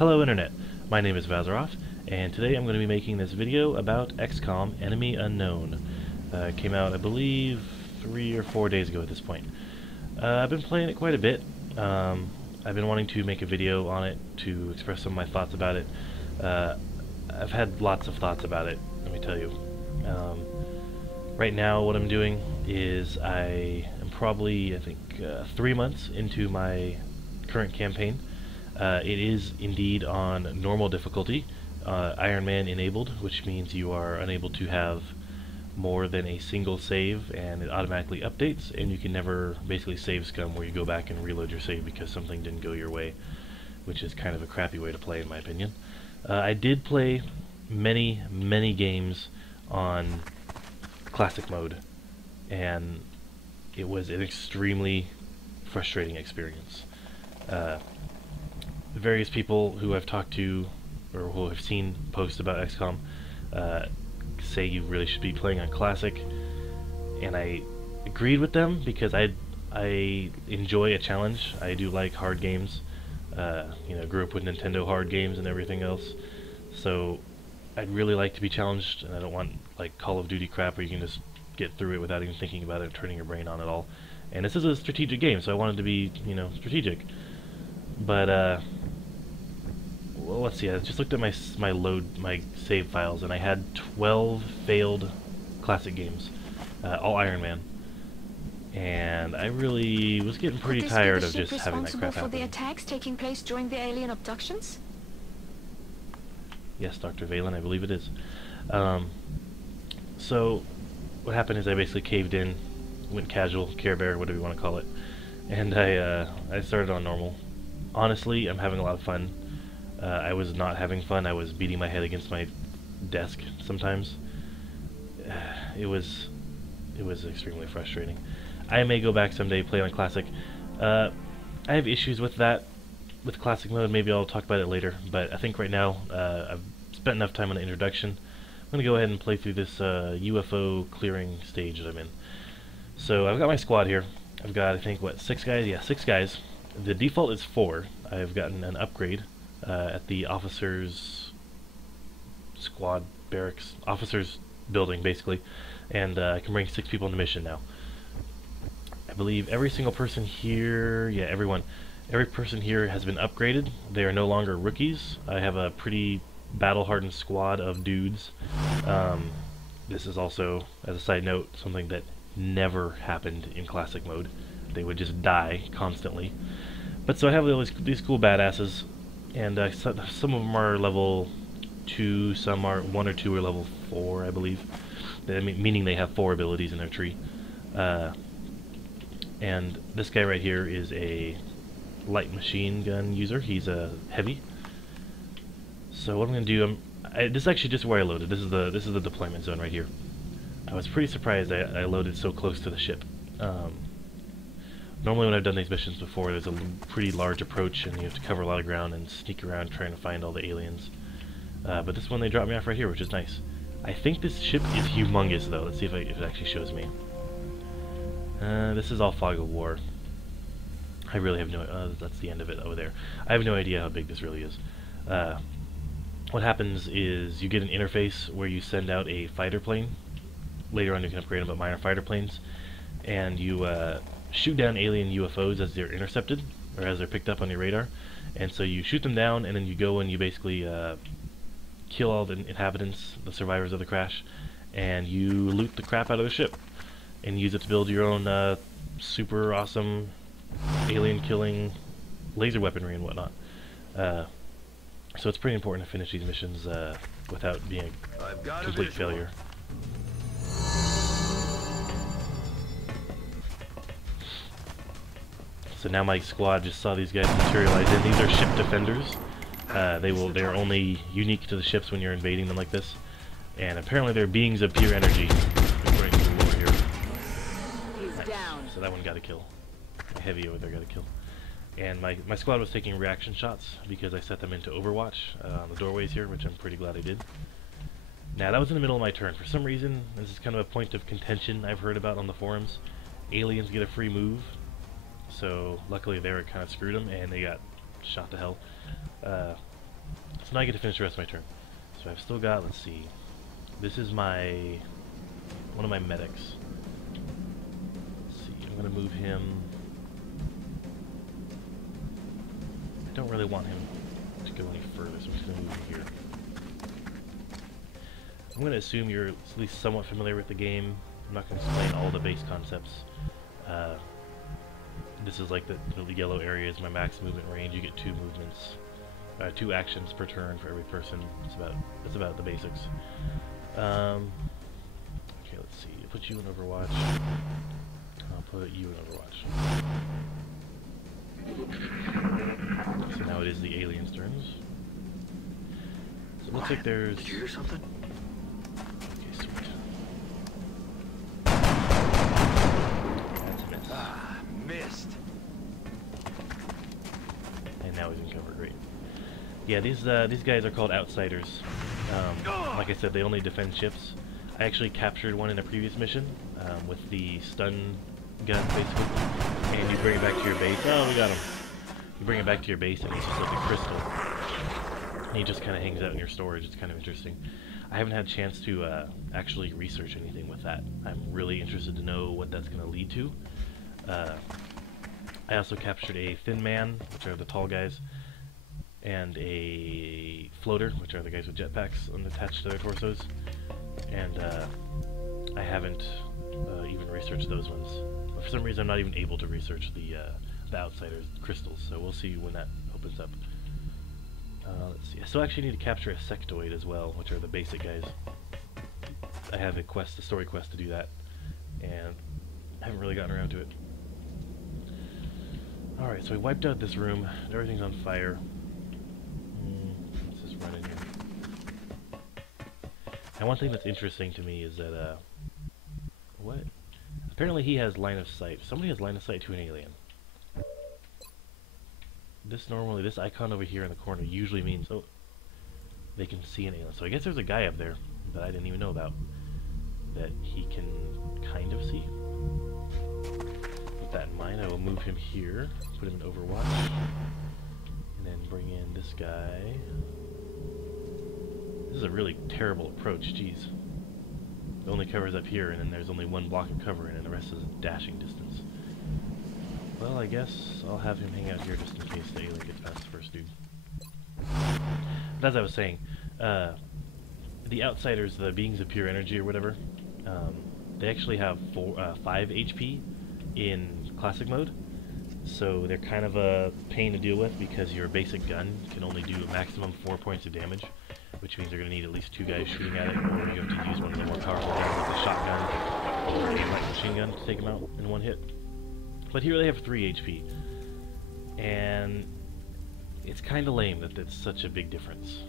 Hello Internet, my name is Vazaroff, and today I'm going to be making this video about Xcom Enemy Unknown. It came out, I believe, 3 or 4 days ago at this point. I've been playing it quite a bit. I've been wanting to make a video on it to express some of my thoughts about it. I've had lots of thoughts about it, let me tell you. Right now what I'm doing is I am probably, I think, 3 months into my current campaign. It is indeed on normal difficulty, Iron Man enabled, which means you are unable to have more than a single save, and it automatically updates, and you can never basically save scum where you go back and reload your save because something didn't go your way, which is kind of a crappy way to play in my opinion. I did play many games on classic mode, and it was an extremely frustrating experience. Various people who I've talked to or who have seen posts about XCOM say you really should be playing on classic, and I agreed with them because I enjoy a challenge. I do like hard games. You know, grew up with Nintendo hard games and everything else, so I'd really like to be challenged, and I don't want like Call of Duty crap where you can just get through it without even thinking about it or turning your brain on at all. And this is a strategic game, so I wanted to be, you know, strategic. But well, let's see. I just looked at my save files, and I had 12 failed classic games, all Iron Man, and I really was getting pretty tired of just having that crap happen. For the attacks taking place during the alien abductions? Yes, Dr. Valen, I believe it is. So what happened is I basically caved in, went casual, Care Bear, whatever you want to call it, and I started on normal. Honestly, I'm having a lot of fun. I was not having fun. I was beating my head against my desk sometimes. It was extremely frustrating. I may go back someday, play on classic. I have issues with that, with classic mode. Maybe I'll talk about it later, but I think right now I've spent enough time on the introduction. I'm going to go ahead and play through this UFO clearing stage that I'm in. So I've got my squad here. I've got, I think, what, 6 guys? Yeah, 6 guys. The default is 4. I've gotten an upgrade at the officers squad barracks, officers building basically, and I can bring 6 people on the mission now. I believe every single person here, yeah, every person here has been upgraded. They are no longer rookies. I have a pretty battle-hardened squad of dudes. This is also, as a side note, something that never happened in classic mode. They would just die constantly. But so I have these cool badasses, and some of them are level 2, some are 1 or 2 are level 4, I believe. Meaning they have 4 abilities in their tree. And this guy right here is a light machine gun user. He's a heavy. So what I'm going to do, this is actually just where I loaded. This is the deployment zone right here. I was pretty surprised I loaded so close to the ship. Normally when I've done these missions before, there's a pretty large approach, and you have to cover a lot of ground and sneak around trying to find all the aliens. But this one they dropped me off right here, which is nice. I think this ship is humongous, though. Let's see if it actually shows me. This is all Fog of War. I really have no... that's the end of it over there. I have no idea how big this really is. What happens is you get an interface where you send out a fighter plane. Later on you can upgrade them, but mine are fighter planes. And you shoot down alien UFOs as they're intercepted, or as they're picked up on your radar. And so you shoot them down, and then you go and you basically kill all the inhabitants, the survivors of the crash, and you loot the crap out of the ship and use it to build your own super awesome alien killing laser weaponry and whatnot. So it's pretty important to finish these missions without being a complete failure. So now my squad just saw these guys materialize in. These are ship defenders. They are only unique to the ships when you're invading them like this. And apparently they're beings of pure energy, according to the lore here. Nice. So that one got a kill. The heavy over there got a kill. And my squad was taking reaction shots because I set them into Overwatch on the doorways here, which I'm pretty glad I did. Now that was in the middle of my turn. For some reason, this is kind of a point of contention I've heard about on the forums. Aliens get a free move. So luckily there it kind of screwed them, and they got shot to hell. so now I get to finish the rest of my turn. So I've still got, let's see, this is one of my medics. Let's see, I'm gonna move him. I don't really want him to go any further, so I'm just gonna move him here. I'm gonna assume you're at least somewhat familiar with the game. I'm not gonna explain all the base concepts. This is like the yellow area is my max movement range. You get 2 movements, 2 actions per turn for every person. That's about the basics. Okay, let's see. I'll put you in Overwatch. I'll put you in Overwatch. So now it is the aliens' turns. So it looks like there's... Did you hear something? Okay, sweet. That's a miss. Ah, missed. And now he's in cover. Great. Yeah, these guys are called outsiders. Like I said, they only defend ships. I actually captured one in a previous mission with the stun gun, basically. And you bring it back to your base. Oh, we got him. You bring it back to your base, and it's just like a crystal. And he just kind of hangs out in your storage. It's kind of interesting. I haven't had a chance to actually research anything with that. I'm really interested to know what that's going to lead to. I also captured a thin man, which are the tall guys, and a floater, which are the guys with jetpacks attached to their torsos. And I haven't even researched those ones. For some reason, I'm not even able to research the outsiders crystals, so we'll see when that opens up. Let's see. I still actually need to capture a sectoid as well, which are the basic guys. I have a story quest to do that, and I haven't really gotten around to it. Alright, so we wiped out this room. Everything's on fire. Let's just run in here. And one thing that's interesting to me is that, what? Apparently he has line of sight. Somebody has line of sight to an alien. This icon over here in the corner usually means, oh, they can see an alien. So I guess there's a guy up there that I didn't even know about that he can kind of see. With that in mind, I will move him here, put him in Overwatch, and then bring in this guy. This is a really terrible approach, jeez. The only cover's up here, and then there's only one block of cover, and the rest is dashing distance. Well, I guess I'll have him hang out here just in case the alien gets past the first dude. But as I was saying, the outsiders, the beings of pure energy or whatever, they actually have 5 HP in classic mode. So they're kind of a pain to deal with because your basic gun can only do a maximum 4 points of damage, which means you're going to need at least 2 guys shooting at it, or you have to use one of the more powerful guns like the shotgun or a light machine gun to take them out in one hit. But here they have 3 HP, and it's kind of lame that that's such a big difference.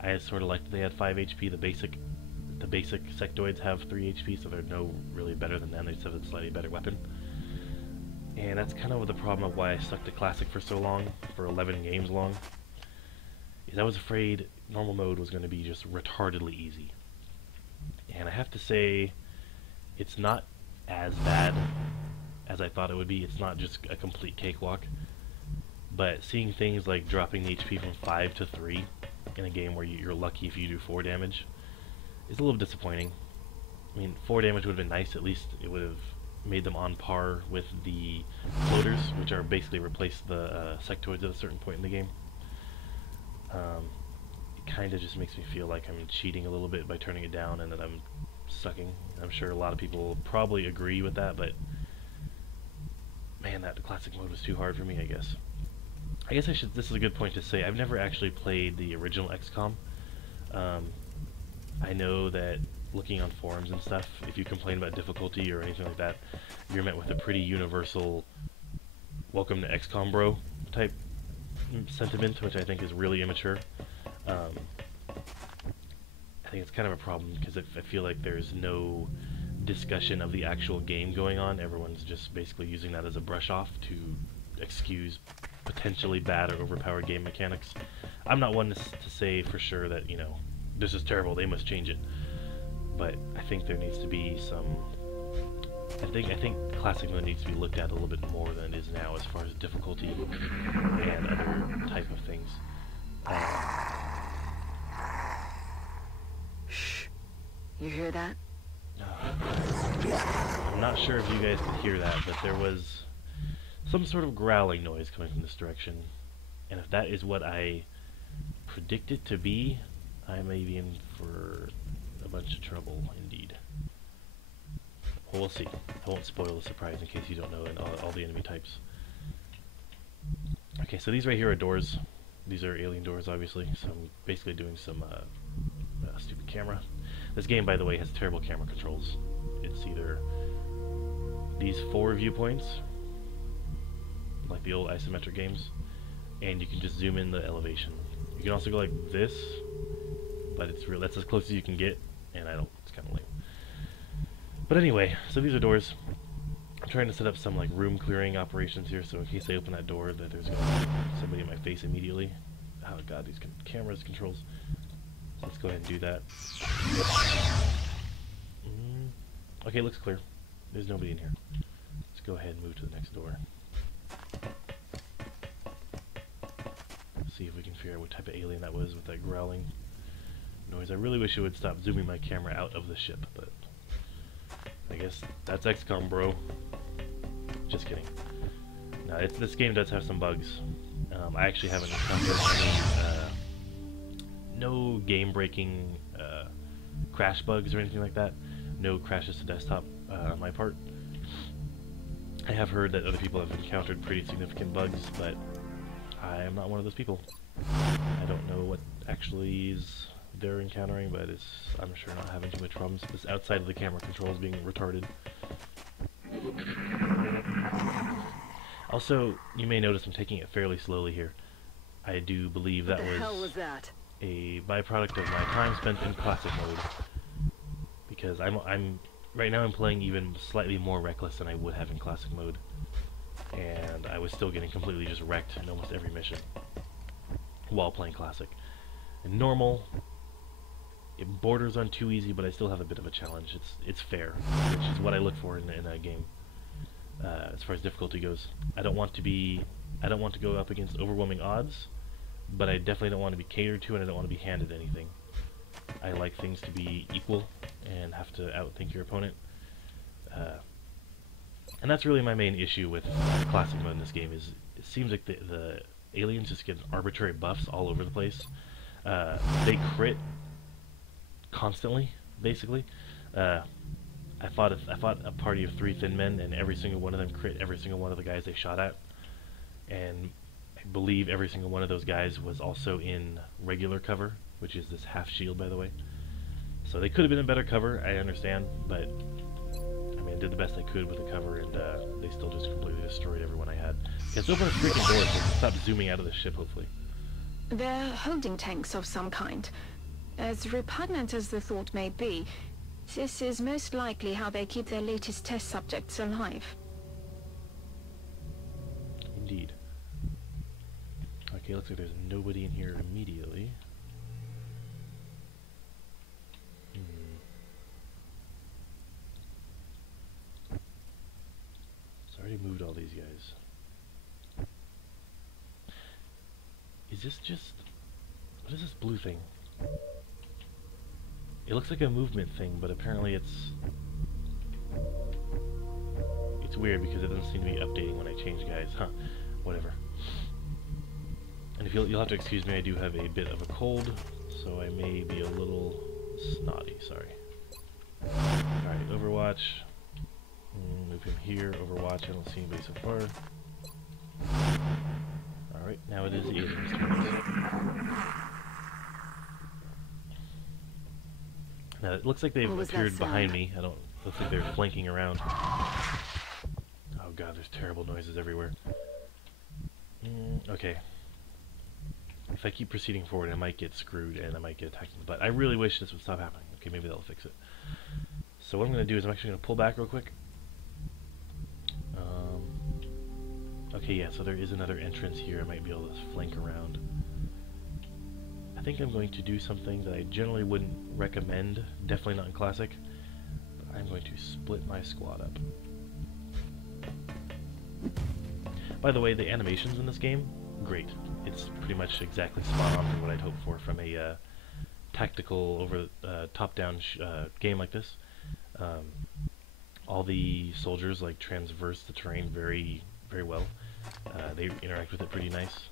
I sort of like that they had 5 HP. The basic sectoids have 3 HP, so they're no really better than them. They just have a slightly better weapon. And that's kind of the problem of why I stuck to Classic for so long, for 11 games long, is I was afraid normal mode was going to be just retardedly easy. And I have to say, it's not as bad as I thought it would be. It's not just a complete cakewalk. But seeing things like dropping the HP from 5 to 3 in a game where you're lucky if you do 4 damage is a little disappointing. I mean, 4 damage would have been nice. At least it would have made them on par with the floaters, which are basically replaced the sectoids at a certain point in the game. It kind of just makes me feel like I'm cheating a little bit by turning it down and that I'm sucking. I'm sure a lot of people will probably agree with that, but man, that classic mode was too hard for me, I guess. I guess this is a good point to say, I've never actually played the original XCOM. I know that looking on forums and stuff, if you complain about difficulty or anything like that, you're met with a pretty universal welcome to XCOM bro type sentiment, which I think is really immature. I think it's kind of a problem because I feel like there's no discussion of the actual game going on. Everyone's just basically using that as a brush off to excuse potentially bad or overpowered game mechanics. I'm not one to say for sure that, you know, this is terrible, they must change it. But I think there needs to be some... I think classic mode needs to be looked at a little bit more than it is now as far as difficulty and other type of things. You hear that? I'm not sure if you guys could hear that, but there was some sort of growling noise coming from this direction. And if that is what I predict it to be, I may be in for a bunch of trouble, indeed. Well, we'll see. I won't spoil the surprise in case you don't know all the enemy types. Okay, so these right here are doors. These are alien doors, obviously, so I'm basically doing some stupid camera. This game, by the way, has terrible camera controls. It's either these 4 viewpoints, like the old isometric games, and you can just zoom in the elevation. You can also go like this, but that's as close as you can get, and it's kind of lame. But anyway, so these are doors. I'm trying to set up some like room clearing operations here, so in case I open that door, that there's going to be somebody in my face immediately. Oh god, these cameras controls. So let's go ahead and do that. Okay, looks clear. There's nobody in here. Let's go ahead and move to the next door. See if we can figure out what type of alien that was with that growling noise. I really wish it would stop zooming my camera out of the ship, but I guess that's Xcom, bro. Just kidding. No, this game does have some bugs. I actually haven't encountered any no game-breaking crash bugs or anything like that. No crashes to desktop on my part. I have heard that other people have encountered pretty significant bugs, but I am not one of those people. I don't know what actually is they're encountering, but I'm sure not having too much problems. This outside of the camera controls being retarded. Also, you may notice I'm taking it fairly slowly here. I do believe that was a byproduct of my time spent in classic mode, because right now I'm playing even slightly more reckless than I would have in classic mode, and I was still getting completely just wrecked in almost every mission while playing classic. In normal, it borders on too easy, but I still have a bit of a challenge. It's fair, which is what I look for in a game. As far as difficulty goes, I don't want to go up against overwhelming odds, but I definitely don't want to be catered to, and I don't want to be handed anything. I like things to be equal and have to outthink your opponent. And that's really my main issue with classic mode in this game. Is it seems like the aliens just get arbitrary buffs all over the place. They crit constantly, basically. I fought a party of 3 thin men, and every single one of them crit every single one of the guys they shot at. And I believe every single one of those guys was also in regular cover, which is this half shield, by the way. So they could have been in better cover, I understand, but I mean, I did the best I could with the cover, and they still just completely destroyed everyone I had. Let's open a freaking door so I can stop zooming out of the ship, hopefully. They're holding tanks of some kind. As repugnant as the thought may be, this is most likely how they keep their latest test subjects alive. Indeed. Okay, looks like there's nobody in here immediately. So I already moved all these guys. Is this just... what is this blue thing? It looks like a movement thing, but apparently it's weird because it doesn't seem to be updating when I change guys. Huh. Whatever. And if you'll have to excuse me, I do have a bit of a cold, so I may be a little snotty, sorry. Alright, Overwatch. Move him here, Overwatch, I don't see anybody so far. Alright, now it is the aliens' turns. Now it looks like they've appeared behind me. Looks like they're flanking around. Oh god, there's terrible noises everywhere. Okay. If I keep proceeding forward, I might get screwed and I might get attacked in the butt. I really wish this would stop happening. Okay, maybe that'll fix it. So what I'm going to do is I'm actually going to pull back real quick. Okay, yeah, so there is another entrance here. I might be able to flank around. I think I'm going to do something that I generally wouldn't recommend, definitely not in Classic, but I'm going to split my squad up. By the way, the animations in this game, great. It's pretty much exactly spot on for what I'd hoped for from a tactical over top-down game like this. All the soldiers like transverse the terrain very well. They interact with it pretty nice.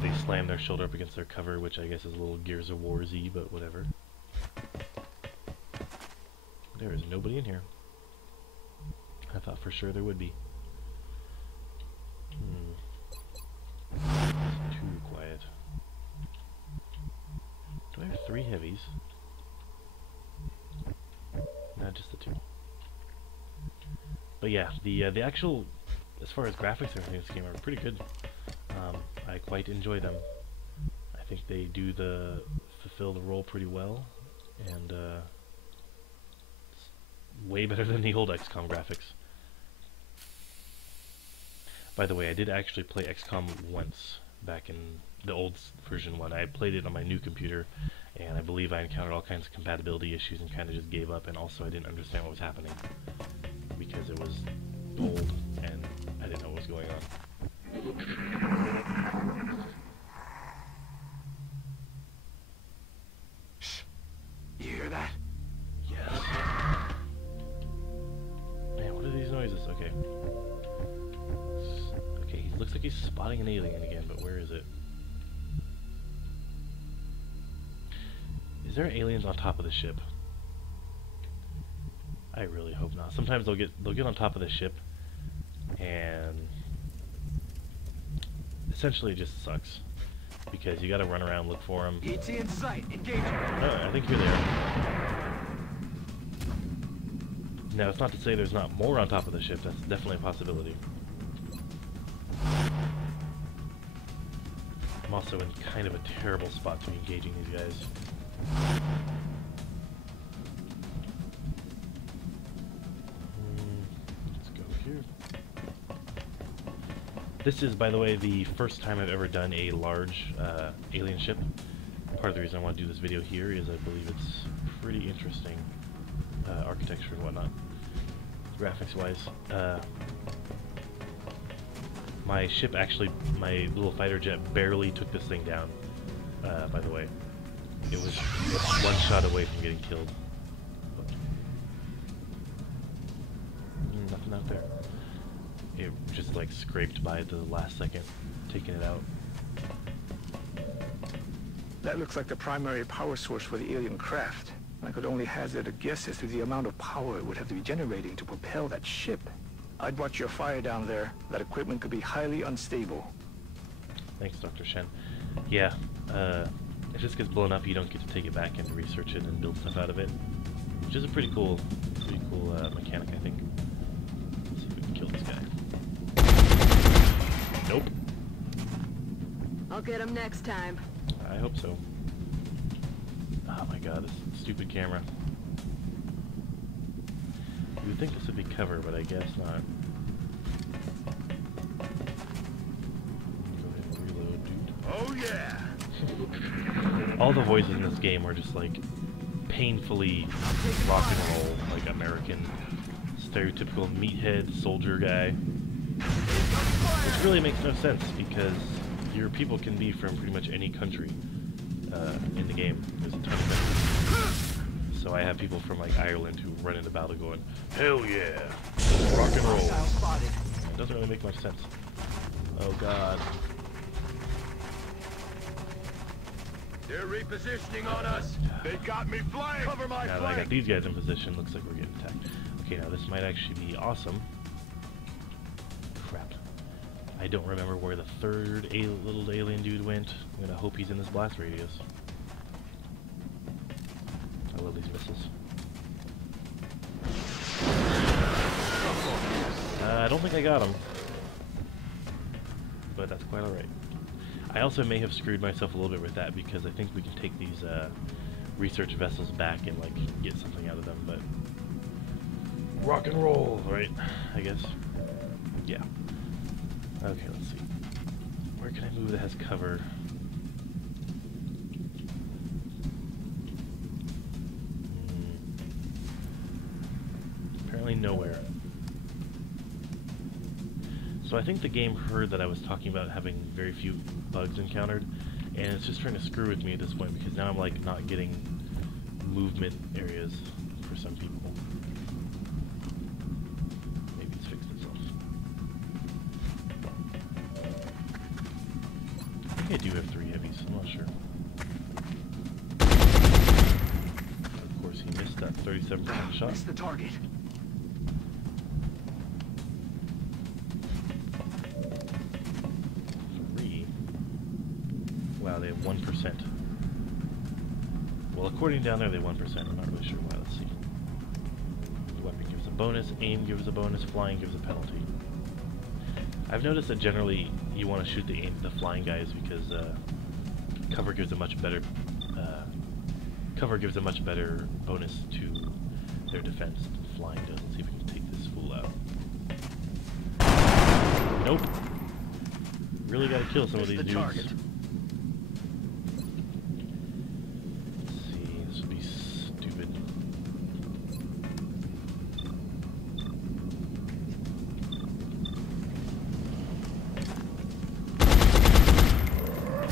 They slam their shoulder up against their cover, which I guess is a little Gears of War-y, but whatever. There is nobody in here. I thought for sure there would be. Too quiet. Do I have 3 heavies? Not just the 2. But yeah, the actual, as far as graphics and everything in this game are pretty good. I quite enjoy them. I think they do fulfill the role pretty well, and it's way better than the old XCOM graphics. By the way, I did actually play XCOM once back in the old version one. I played it on my new computer, and I believe I encountered all kinds of compatibility issues and kind of just gave up, and also I didn't understand what was happening because it was old and I didn't know what was going on. Shh. You hear that? Yes. Man, what are these noises? Okay. Okay, he looks like he's spotting an alien again, but where is it? Is there aliens on top of the ship? I really hope not. Sometimes they'll get on top of the ship, and essentially it just sucks because you got to run around and look for them. ET in sight. Engage. Oh, I think here they are. Now, it's not to say there's not more on top of the ship. That's definitely a possibility. I'm also in kind of a terrible spot to be engaging these guys. Let's go here. This is, by the way, the first time I've ever done a large alien ship. Part of the reason I want to do this video here is I believe it's pretty interesting architecture and whatnot, graphics-wise. My ship actually, my little fighter jet barely took this thing down, by the way. It was one shot away from getting killed. Nothing out there. It just like scraped by at the last second, taking it out. That looks like the primary power source for the alien craft. I could only hazard a guess as to the amount of power it would have to be generating to propel that ship. I'd watch your fire down there. That equipment could be highly unstable. Thanks, Dr. Shen. Yeah, if this gets blown up, you don't get to take it back and research it and build stuff out of it, which is a pretty cool mechanic, I think. Let's see if we can kill this guy. Nope. I'll get him next time. I hope so. Oh my god, this stupid camera. You would think this would be cover, but I guess not. Go ahead and reload, dude. Oh yeah! All the voices in this game are just like painfully rock and roll, like American stereotypical meathead soldier guy. Which really makes no sense because your people can be from pretty much any country in the game. There's a ton of them. So I have people from like Ireland who run into battle going, hell yeah, rock and roll. It doesn't really make much sense. Oh god. They're repositioning on us. They got me flying. Cover my Now that I got these guys in position, looks like we're getting attacked. Okay, now this might actually be awesome. Crap. I don't remember where the third little alien dude went. I'm gonna hope he's in this blast radius. I love these missiles. I don't think I got him. But that's quite alright. I also may have screwed myself a little bit with that because I think we can take these research vessels back and like get something out of them, but rock and roll, right? I guess. Yeah. Okay, let's see. Where can I move that has cover? Apparently nowhere. So I think the game heard that I was talking about having very few bugs encountered, and it's just trying to screw with me at this point because now I'm like not getting movement areas for some people. Maybe it's fixed itself. I think I do have 3 heavies, I'm not sure. Of course he missed that 37% shot. Missed the target. Wow, they have 1%. Well, according down there, they have 1%. I'm not really sure why. Let's see. Weapon gives a bonus, aim gives a bonus, flying gives a penalty. I've noticed that generally you want to shoot the flying guys because cover gives a much better bonus to their defense than flying does. Let's see if we can take this fool out. Nope. Really got to kill some of these dudes. Target.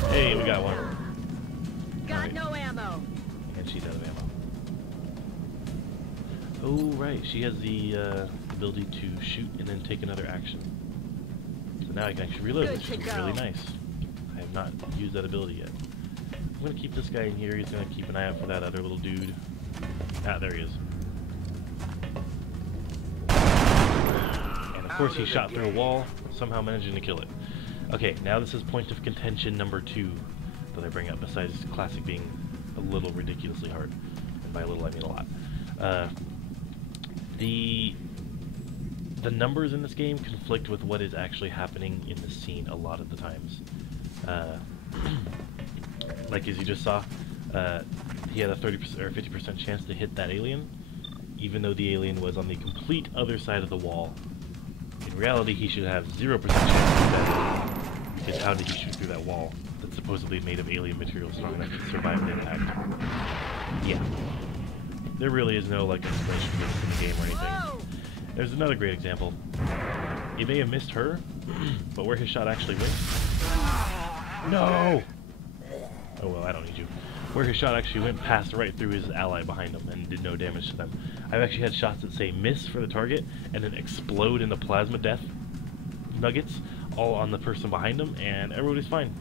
Hey, we got one. Got right. no ammo. And she's out of ammo. Oh, right. She has the ability to shoot and then take another action. So now I can actually reload, which is really nice. I have not used that ability yet. I'm going to keep this guy in here. He's going to keep an eye out for that other little dude. Ah, there he is. And of course he shot through a wall, somehow managing to kill it. Okay, now this is point of contention number 2 that I bring up, besides classic being a little ridiculously hard. And by a little, I mean a lot. The numbers in this game conflict with what is actually happening in the scene a lot of the times. Like as you just saw, he had a 30% or 50% chance to hit that alien, even though the alien was on the complete other side of the wall. In reality, he should have 0% chance to hit that alien. Because how did he shoot through that wall that's supposedly made of alien material strong enough to survive an impact? Yeah. There really is no, like, explanation for this in the game or anything. Whoa! There's another great example. He may have missed her, but where his shot actually went... No! Oh well, I don't need you. Where his shot actually went passed right through his ally behind him and did no damage to them. I've actually had shots that say miss for the target and then explode into plasma death nuggets all on the person behind them, and everybody's fine.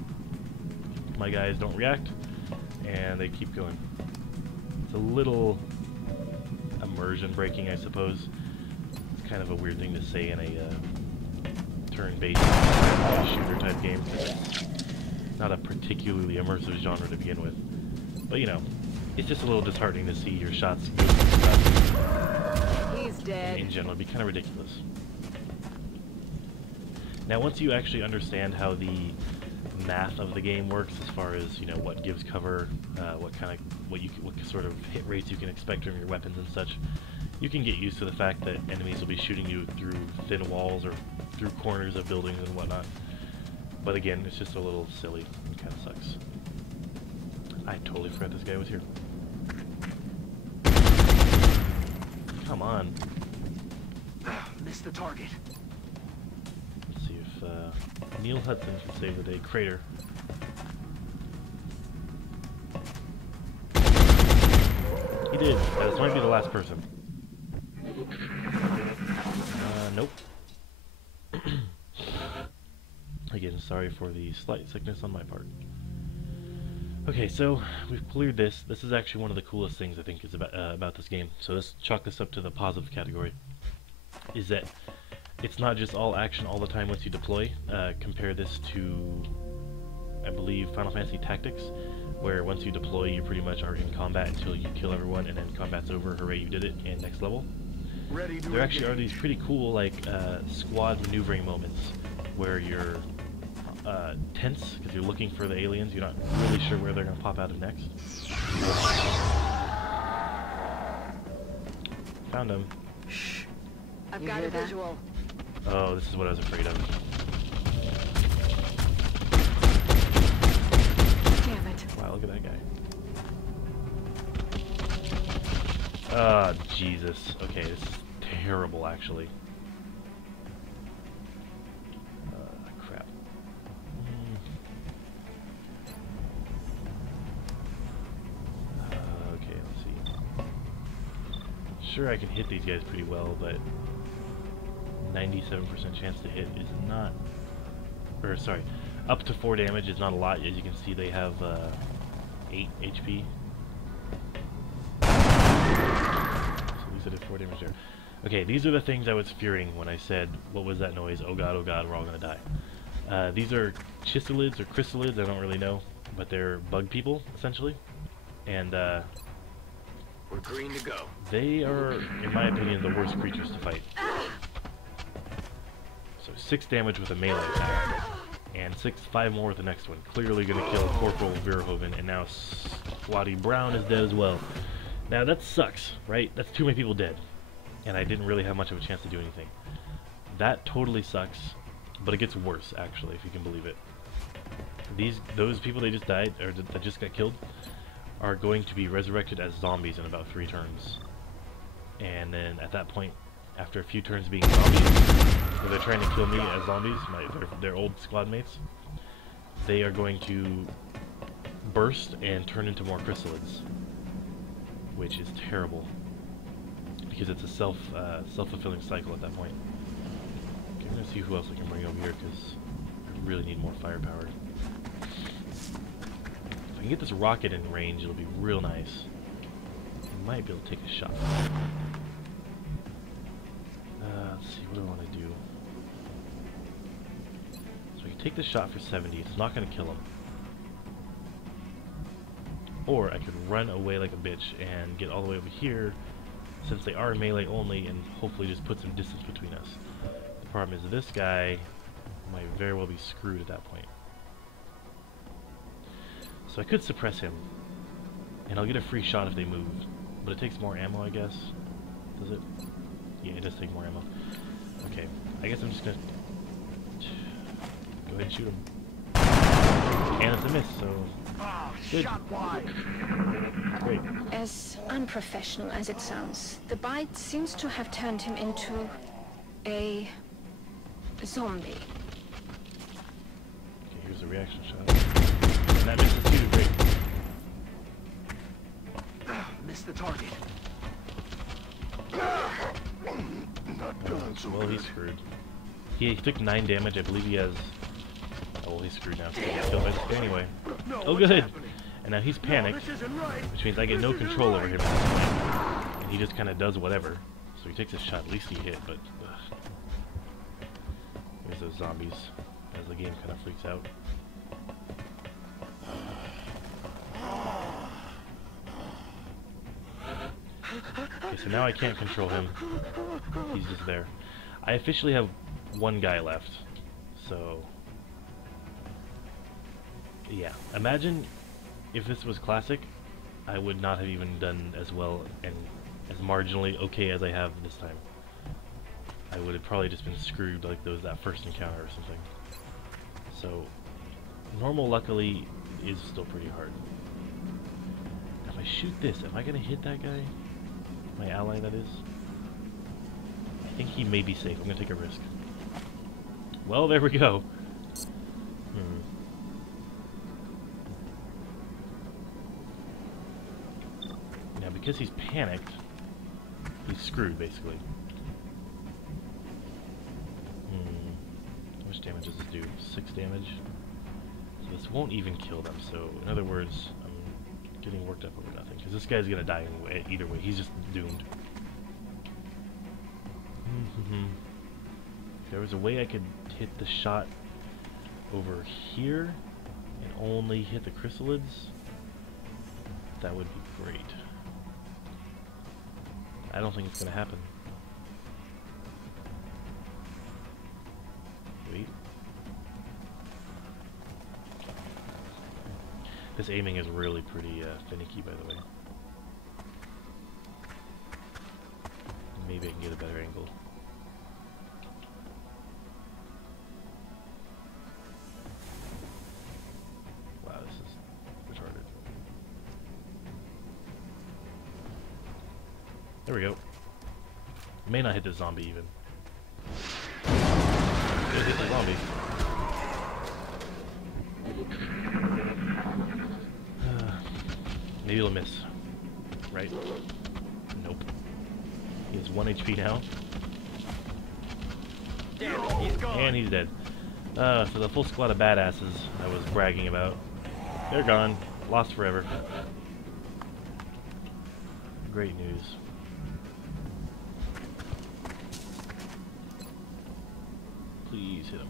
My guys don't react, and they keep going. It's a little immersion breaking, I suppose. It's kind of a weird thing to say in a turn-based shooter type game. It's not a particularly immersive genre to begin with. But you know, it's just a little disheartening to see your shots go through stuff. He's dead. In general, it'd be kind of ridiculous. Now, once you actually understand how the math of the game works, as far as, you know, what gives cover, what sort of hit rates you can expect from your weapons and such, you can get used to the fact that enemies will be shooting you through thin walls or through corners of buildings and whatnot. But again, it's just a little silly. It kind of sucks. I totally forgot this guy was here. Come on. Missed the target. Let's see if Neil Hudson can save the day. Crater. He did. This might be the last person. Nope. Again, sorry for the slight sickness on my part. Okay, so we've cleared this. This is actually one of the coolest things I think is about this game. So let's chalk this up to the positive category. Is that it's not just all action all the time once you deploy. Compare this to, I believe, Final Fantasy Tactics, where once you deploy, you pretty much are in combat until you kill everyone, and then combat's over. Hooray, you did it! And next level. There actually are these pretty cool, like, squad maneuvering moments where you're tense because you're looking for the aliens. You're not really sure where they're going to pop out of next. Found him. Shh. I've got a visual. Oh, this is what I was afraid of. Damn it. Wow, look at that guy. Ah, Jesus. Okay, this is terrible, actually. Crap. Sure, I can hit these guys pretty well, but 97% chance to hit is not... Or, sorry, up to 4 damage is not a lot. As you can see, they have 8 HP. So at least I did 4 damage there. Okay, these are the things I was fearing when I said, what was that noise? Oh god, we're all gonna die. These are Chrysalids or Chrysalids, I don't really know, but they're bug people, essentially. And We're green to go. they are, in my opinion, the worst creatures to fight. So 6 damage with a melee attack, and 5 more with the next one. Clearly gonna kill Corporal Verhoeven, and now Squatty Brown is dead as well. Now that sucks, right? That's too many people dead. And I didn't really have much of a chance to do anything. That totally sucks, but it gets worse, actually, if you can believe it. Those people that just died, or that just got killed, are going to be resurrected as zombies in about 3 turns. And then at that point, after a few turns being zombies, where they're trying to kill me as zombies, their old squad mates, they are going to burst and turn into more chrysalids, which is terrible. Because it's a self-fulfilling cycle at that point. Okay, I'm gonna see who else I can bring over here because I really need more firepower. If I can get this rocket in range, it'll be real nice. I might be able to take a shot. Let's see, what do I want to do? So I can take the shot for 70. It's not gonna kill him. Or I could run away like a bitch and get all the way over here, since they are melee only, and hopefully just put some distance between us. The problem is this guy might very well be screwed at that point. So I could suppress him, and I'll get a free shot if they move. But it takes more ammo, I guess. Does it? Yeah, it does take more ammo. Okay, I guess I'm just gonna go ahead and shoot him. And it's a miss, so good. Shot wide. Great. As unprofessional as it sounds, the bite seems to have turned him into a zombie. Okay, here's a reaction shot. And that misses too, great. Missed the target. Not doing so Well, he's screwed. He took 9 damage. I believe he has... Oh, well, he's screwed now. So he gets killed by this guy anyway. No, Oh, what's good. happening? And now he's panicked, This isn't right. which means I get no control over him. And he just kind of does whatever. So he takes his shot. At least he hit, but... There's those zombies as the game kind of freaks out. Okay, so now I can't control him. He's just there. I officially have 1 guy left. So... Yeah. Imagine if this was classic, I would not have even done as well and as marginally okay as I have this time. I would have probably just been screwed like that first encounter or something. So, normal luckily is still pretty hard. If I shoot this, am I gonna hit that guy? My ally, that is? I think he may be safe. I'm gonna take a risk. Well, there we go. Now, because he's panicked, he's screwed, basically. How much damage does this do? 6 damage? So this won't even kill them, so in other words, I'm getting worked up over nothing, because this guy's gonna die anyway, either way. He's just doomed. If there was a way I could hit the shot over here and only hit the chrysalids, that would be great. I don't think it's gonna happen. Wait. This aiming is really pretty finicky, by the way. Maybe I can get a better angle. Wow, this is retarded. There we go. May not hit the zombie even. Gonna hit the zombie. Maybe it'll miss. Right? Nope. He has 1 HP now. Damn it, he's gone. And he's dead. So the full squad of badasses I was bragging about, they're gone. Lost forever. Great news. Please hit him.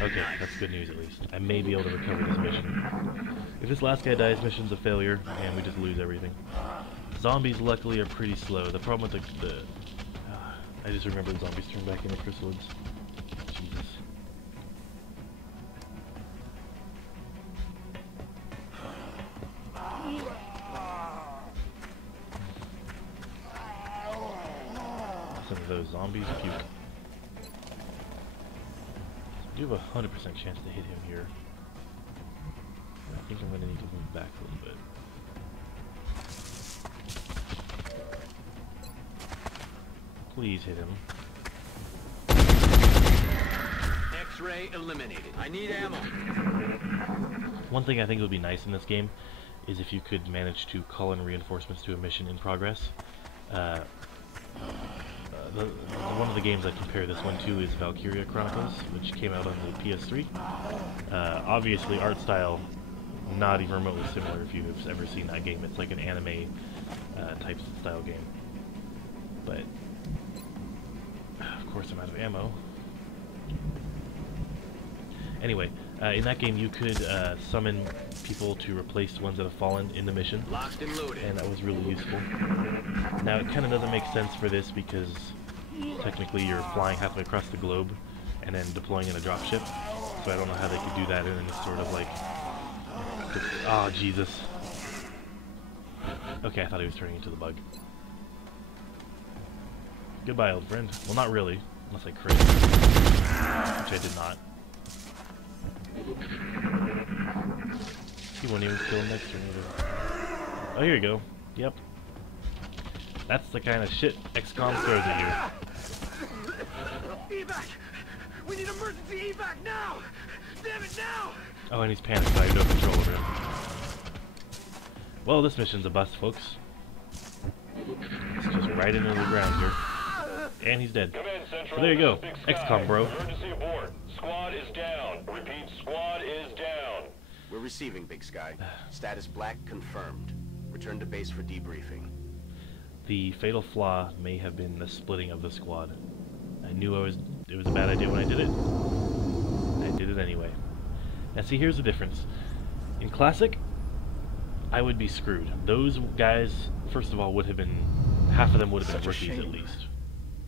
Okay, that's good news at least. I may be able to recover this mission. If this last guy dies, mission's a failure, and we just lose everything. Zombies, luckily, are pretty slow. The problem with the I just remembered zombies turn back into Chrysalids. Jesus. Some of those zombies puke. You have a 100% chance to hit him here. I think I'm going to need to move back a little bit. Please hit him. X-ray eliminated. I need ammo. One thing I think would be nice in this game is if you could manage to call in reinforcements to a mission in progress. One of the games I compare this one to is Valkyria Chronicles, which came out on the PS3. Obviously, art style, not even remotely similar if you've ever seen that game. It's like an anime type style game. But, of course, I'm out of ammo. Anyway, in that game you could summon people to replace ones that have fallen in the mission. Locked and loaded. And that was really useful. Now, it kind of doesn't make sense for this because technically you're flying halfway across the globe and then deploying in a dropship. So I don't know how they could do that in this sort of like... Oh, Jesus. Okay, I thought he was turning into the bug. Goodbye, old friend. Well, not really. Unless I crit. Which I did not. He won't even kill him next turn either. Oh, here you go. Yep. That's the kind of shit Xcom throws at you. Evac! We need emergency evac now! Damn it, now! Oh, and he's panicked, so I have no control over him. Well, this mission's a bust, folks. It's just right into the ground here. And he's dead. So there you go. Xcom, bro. Emergency abort. Squad is down. Repeat, squad is down. We're receiving, Big Sky. Status black confirmed. Return to base for debriefing. The fatal flaw may have been the splitting of the squad. I knew it was a bad idea when I did it. I did it anyway. Now see, here's the difference. In Classic, I would be screwed. Those guys, first of all, would have been... half of them would have been rookies at least.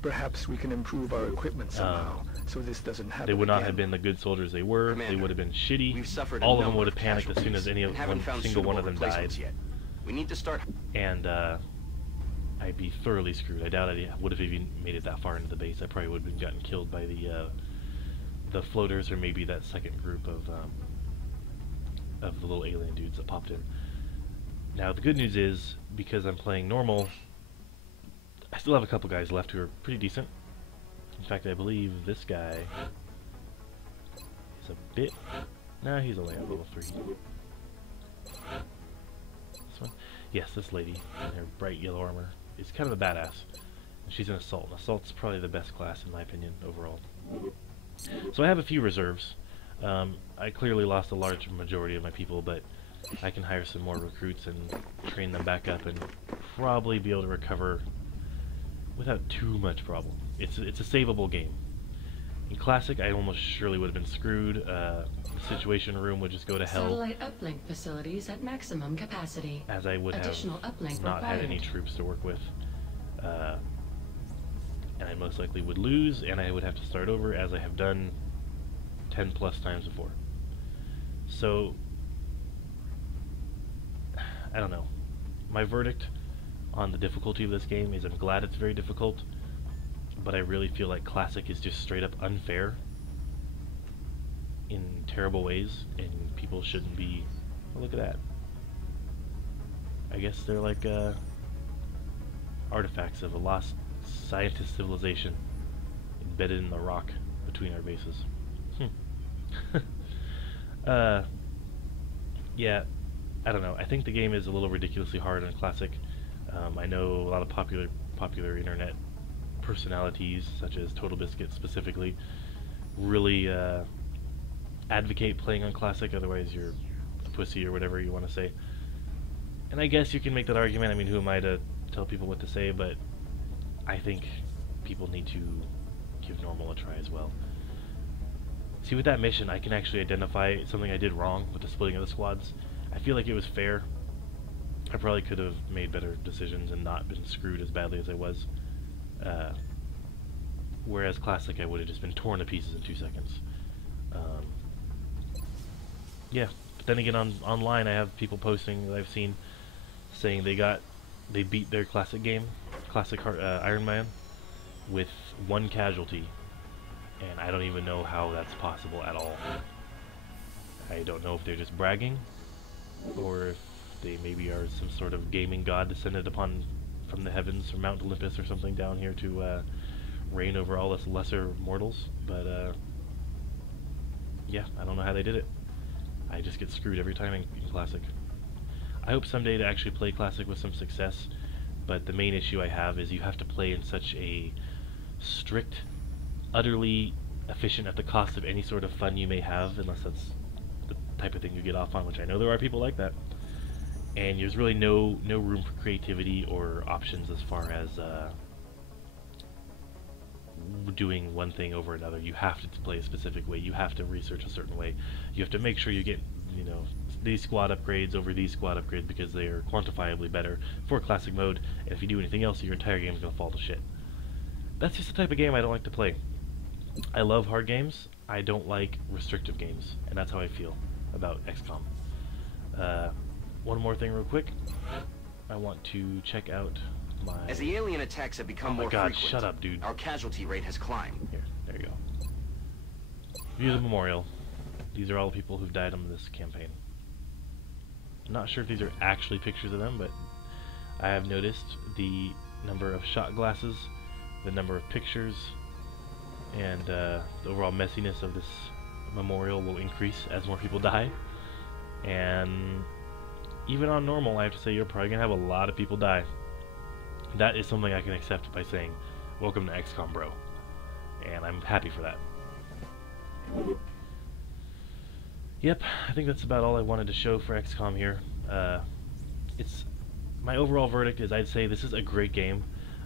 Perhaps we can improve our equipment somehow, so this doesn't happen. They would not again. have been the good soldiers they were. Commander, they would have been shitty. We've suffered All a of them number would have panicked as soon as any of haven't found single one of them suitable died. replacements yet. We need to start. And I'd be thoroughly screwed. I doubt I would have even made it that far into the base. I probably would have been gotten killed by the floaters, or maybe that second group of the little alien dudes that popped in. Now the good news is, because I'm playing normal, I still have a couple guys left who are pretty decent. In fact, I believe this guy is a bit... No, he's only at level 3. This one? Yes, this lady in her bright yellow armor is kind of a badass. And she's an assault. Assault's probably the best class in my opinion overall. So I have a few reserves. I clearly lost a large majority of my people, but I can hire some more recruits and train them back up and probably be able to recover without too much problem. It's a savable game. In Classic, I almost surely would have been screwed. The Situation Room would just go to hell. Satellite uplink facilities at maximum capacity. As I would Additional have uplink not had required. any troops to work with. And I most likely would lose, and I would have to start over, as I have done 10 plus times before. So, I don't know. My verdict on the difficulty of this game is I'm glad it's very difficult, but I really feel like Classic is just straight up unfair in terrible ways, and people shouldn't be... Oh, look at that. I guess they're like artifacts of a lost scientist civilization embedded in the rock between our bases. Yeah, I don't know. I think the game is a little ridiculously hard on Classic. I know a lot of popular internet personalities, such as Total Biscuit specifically, really advocate playing on Classic, otherwise you're a pussy or whatever you want to say. And I guess you can make that argument. I mean, who am I to tell people what to say, but I think people need to give normal a try as well. See, with that mission, I can actually identify something I did wrong with the splitting of the squads. I feel like it was fair. I probably could have made better decisions and not been screwed as badly as I was. Whereas Classic, I would have just been torn to pieces in 2 seconds. Yeah, but then again, online I have people posting that I've seen saying they beat their Classic game, Classic Iron Man, with 1 casualty. And I don't even know how that's possible at all. I don't know if they're just bragging, or if they maybe are some sort of gaming god descended upon from the heavens, from Mount Olympus or something, down here to reign over all us lesser mortals. But yeah, I don't know how they did it. I just get screwed every time in Classic. I hope someday to actually play Classic with some success, but the main issue I have is you have to play in such a strict, utterly efficient at the cost of any sort of fun you may have, unless that's the type of thing you get off on, which I know there are people like that. And there's really no room for creativity or options as far as doing one thing over another. You have to play a specific way. You have to research a certain way. You have to make sure you get, you know, these squad upgrades over these squad upgrades because they are quantifiably better for Classic mode. And if you do anything else, your entire game is going to fall to shit. That's just the type of game I don't like to play. I love hard games. I don't like restrictive games, and that's how I feel about XCOM. One more thing real quick. I want to check out my... As the alien attacks have become more God, frequent, shut up, dude. our casualty rate has climbed. Here, there you go. View the memorial. These are all the people who've died on this campaign. I'm not sure if these are actually pictures of them, but I have noticed the number of shot glasses, the number of pictures, and the overall messiness of this memorial will increase as more people die. And even on normal, I have to say, you're probably going to have a lot of people die. That is something I can accept by saying, welcome to XCOM, bro. And I'm happy for that. Yep, I think that's about all I wanted to show for XCOM here. My overall verdict is I'd say this is a great game.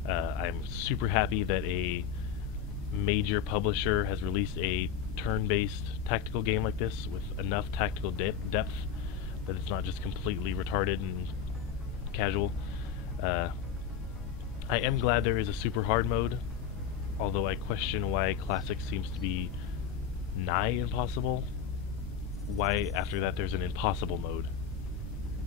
I'm super happy that a major publisher has released a turn-based tactical game like this with enough tactical depth that it's not just completely retarded and casual. I am glad there is a super hard mode, although I question why Classic seems to be nigh impossible. Why after that there's an impossible mode?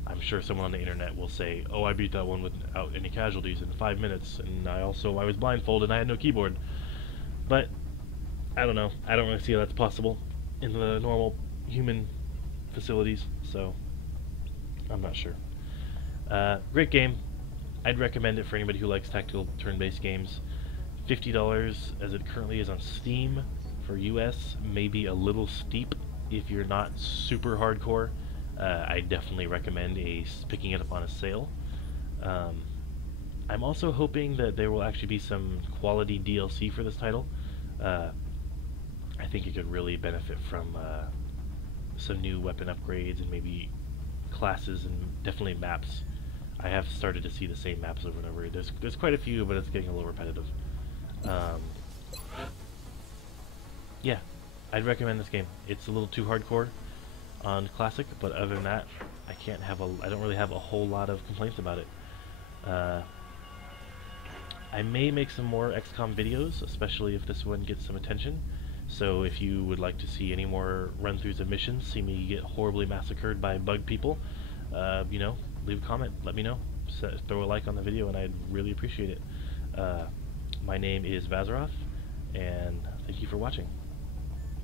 I'm sure someone on the internet will say, oh, I beat that one without any casualties in 5 minutes, and I was blindfolded and I had no keyboard. But I don't know. I don't really see how that's possible in the normal human facilities, so I'm not sure. Great game. I'd recommend it for anybody who likes tactical turn-based games. $50 as it currently is on Steam for US, maybe a little steep if you're not super hardcore. I definitely recommend picking it up on a sale. I'm also hoping that there will actually be some quality DLC for this title. I think it could really benefit from some new weapon upgrades and maybe classes and definitely maps. I have started to see the same maps over and over. There's quite a few, but it's getting a little repetitive. Yeah, I'd recommend this game. It's a little too hardcore on Classic, but other than that, I don't really have a whole lot of complaints about it. I may make some more XCOM videos, especially if this one gets some attention. So if you would like to see any more run-throughs of missions, see me get horribly massacred by bug people, you know, leave a comment, let me know. Throw a like on the video, and I'd really appreciate it. My name is Vazaroff, and thank you for watching.